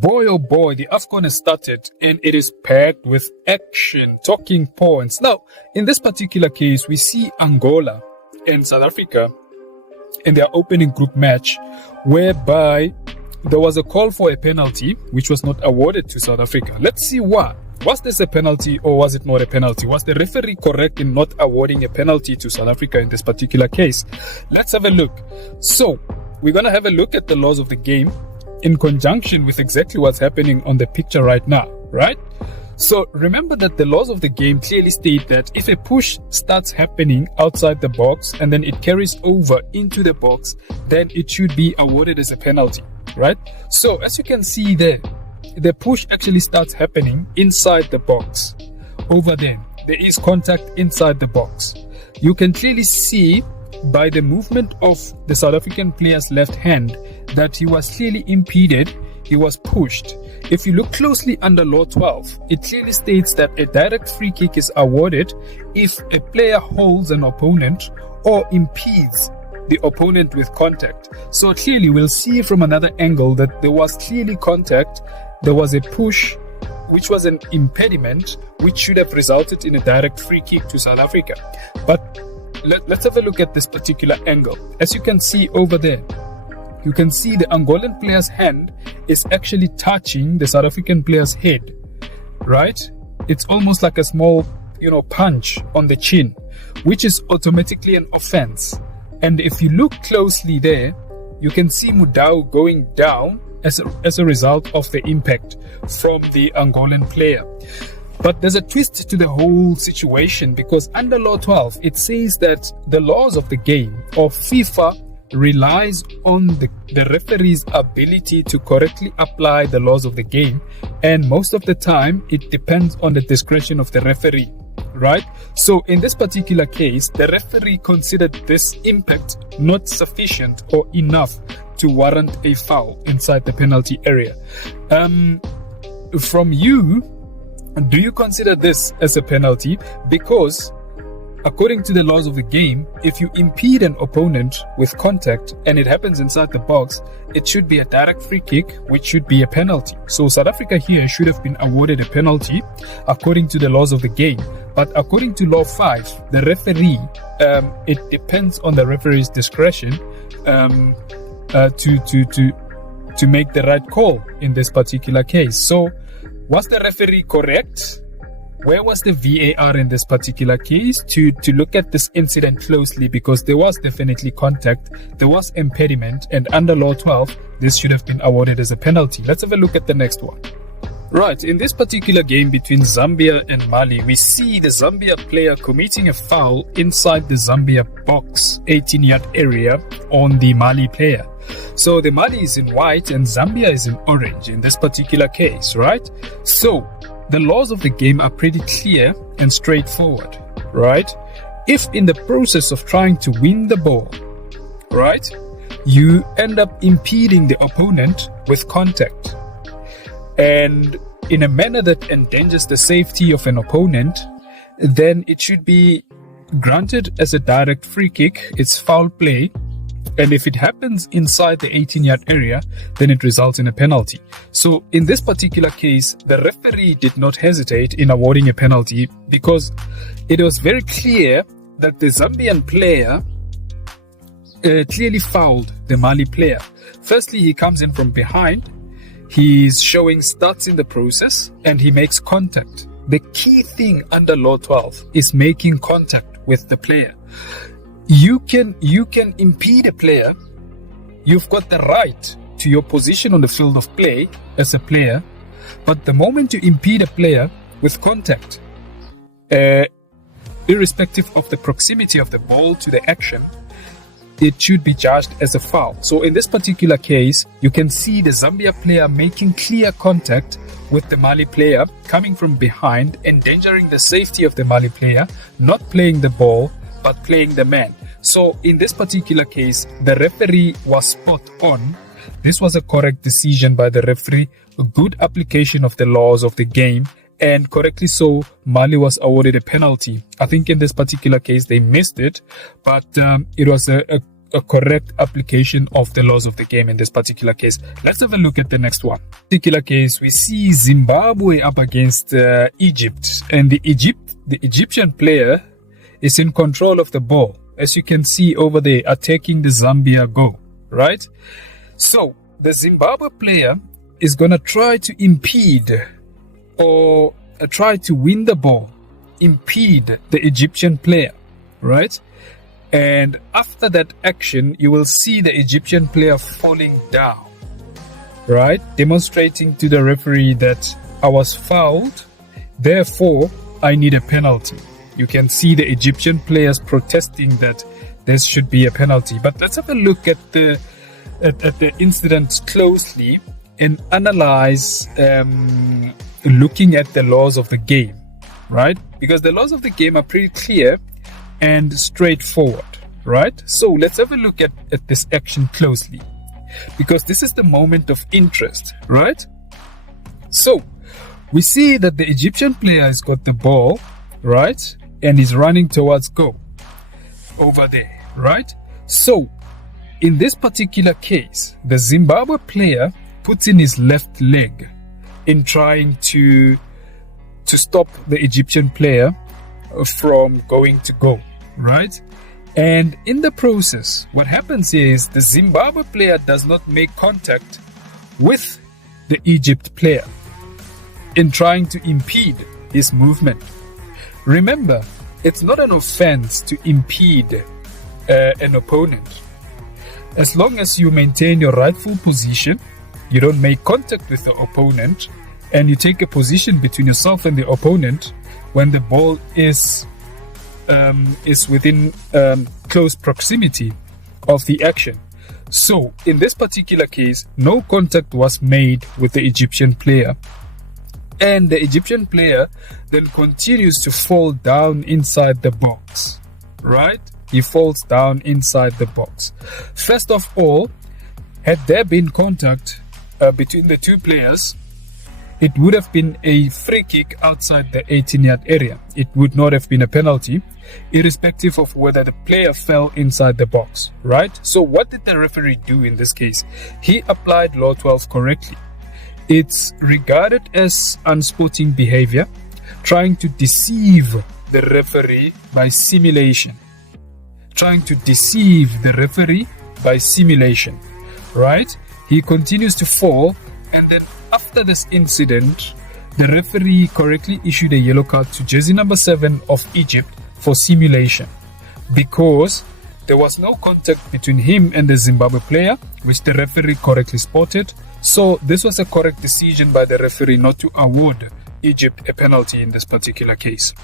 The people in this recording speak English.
Boy, oh boy, the AFCON has started and it is packed with action, talking points. Now, in this particular case, we see Angola and South Africa in their opening group match, whereby there was a call for a penalty, which was not awarded to South Africa. Let's see why. Was this a penalty or was it not a penalty? Was the referee correct in not awarding a penalty to South Africa in this particular case? Let's have a look. So, we're going to have a look at the laws of the game in conjunction with exactly what's happening on the picture right now, right? So remember that the laws of the game clearly state that if a push starts happening outside the box and then it carries over into the box, then it should be awarded as a penalty, right? So as you can see there, the push actually starts happening inside the box. Over there is contact inside the box. You can clearly see by the movement of the South African player's left hand that he was clearly impeded, he was pushed. If you look closely under Law 12, it clearly states that a direct free kick is awarded if a player holds an opponent or impedes the opponent with contact. So clearly we'll see from another angle that there was clearly contact, there was a push, which was an impediment, which should have resulted in a direct free kick to South Africa. But let's have a look at this particular angle. As you can see over there, you can see the Angolan player's hand is actually touching the South African player's head, right? It's almost like a small, punch on the chin, which is automatically an offense. And if you look closely there, you can see Mudau going down as a result of the impact from the Angolan player. But there's a twist to the whole situation, because under Law 12, it says that the laws of the game of FIFA relies on the referee's ability to correctly apply the laws of the game. And most of the time, it depends on the discretion of the referee, right? So in this particular case, the referee considered this impact not sufficient or enough to warrant a foul inside the penalty area. From you, do you consider this as a penalty? Because according to the laws of the game, if you impede an opponent with contact and it happens inside the box, it should be a direct free kick, which should be a penalty. So South Africa here should have been awarded a penalty according to the laws of the game. But according to Law 5, the referee, it depends on the referee's discretion to make the right call in this particular case. So was the referee correct? Where was the VAR in this particular case to look at this incident closely? Because there was definitely contact, there was impediment, and under Law 12, this should have been awarded as a penalty. Let's have a look at the next one. Right, in this particular game between Zambia and Mali, we see the Zambia player committing a foul inside the Zambia box, 18-yard area on the Mali player. So the Mali is in white and Zambia is in orange in this particular case, right? So the laws of the game are pretty clear and straightforward, right? If in the process of trying to win the ball, right, you end up impeding the opponent with contact, and in a manner that endangers the safety of an opponent, then it should be granted as a direct free kick. It's foul play. And if it happens inside the 18-yard area, then it results in a penalty. So in this particular case, the referee did not hesitate in awarding a penalty because it was very clear that the Zambian player clearly fouled the Mali player. Firstly, he comes in from behind. He's showing stats in the process and he makes contact. The key thing under Law 12 is making contact with the player. You can impede a player. You've got the right to your position on the field of play as a player, but the moment you impede a player with contact, irrespective of the proximity of the ball to the action, it should be judged as a foul. So in this particular case, you can see the Zambia player making clear contact with the Mali player, coming from behind, endangering the safety of the Mali player, not playing the ball, but playing the man. So in this particular case, the referee was spot on. This was a correct decision by the referee, a good application of the laws of the game, and correctly so, Mali was awarded a penalty. I think in this particular case, they missed it, but it was a a correct application of the laws of the game in this particular case. Let's have a look at the next one. In this particular case, we see Zimbabwe up against Egypt, and the Egyptian player is in control of the ball, as you can see over there, attacking the Zambia goal, right? So the Zimbabwe player is going to try to impede or try to win the ball, impede the Egyptian player, right? And after that action, you will see the Egyptian player falling down, right? Demonstrating to the referee that I was fouled, therefore I need a penalty. You can see the Egyptian players protesting that there should be a penalty. But let's have a look at the incident closely and analyze, looking at the laws of the game, right? Because the laws of the game are pretty clear and straightforward, right? So let's have a look at this action closely, because this is the moment of interest, right? So we see that the Egyptian player has got the ball, right? And is running towards goal over there, right? So in this particular case, the Zimbabwe player puts in his left leg in trying to stop the Egyptian player from going to goal, right? And in the process, what happens is the Zimbabwe player does not make contact with the Egypt player in trying to impede his movement. Remember, it's not an offense to impede an opponent. As long as you maintain your rightful position, you don't make contact with the opponent, and you take a position between yourself and the opponent when the ball is within close proximity of the action. So in this particular case, no contact was made with the Egyptian player, and the Egyptian player then continues to fall down inside the box, right? He falls down inside the box. First of all, had there been contact between the two players, it would have been a free kick outside the 18-yard area. It would not have been a penalty, irrespective of whether the player fell inside the box, right? So what did the referee do in this case? He applied Law 12 correctly. It's regarded as unsporting behavior, trying to deceive the referee by simulation. Trying to deceive the referee by simulation, right? He continues to fall, and then after this incident, the referee correctly issued a yellow card to jersey number 7 of Egypt for simulation, because there was no contact between him and the Zimbabwe player, which the referee correctly spotted. So this was a correct decision by the referee not to award Egypt a penalty in this particular case.